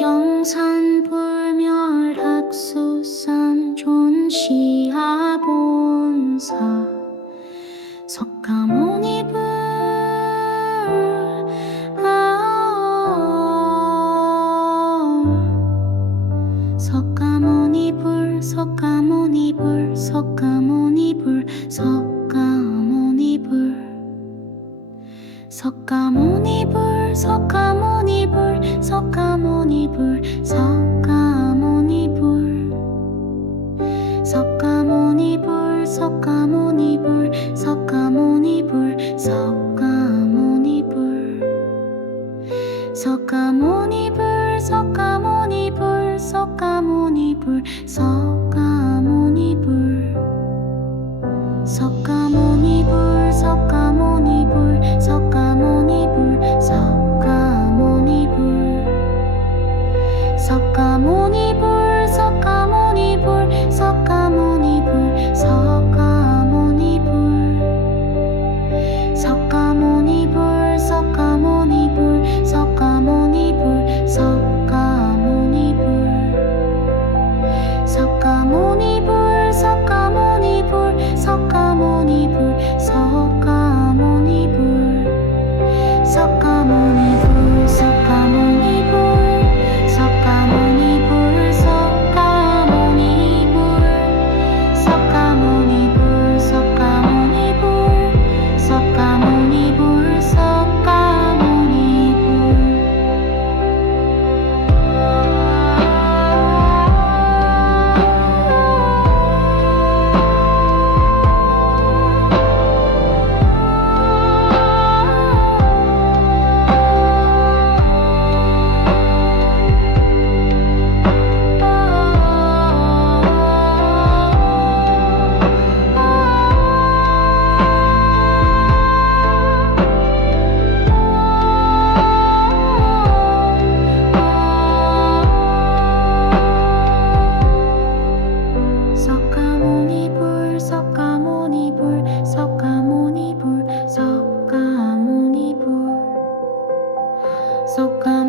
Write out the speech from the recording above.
영산 불멸 학수산 존시아본사 석가모니불 아올 석가모니 불 석가모니 불 석가모니 석가모니불 석가모니불 석가모니불 석가모니불. 석가모니불 석가모니불 석가모니불 석가모니불. 석가모니불 석가모니불 석가모니불 কামনে そか。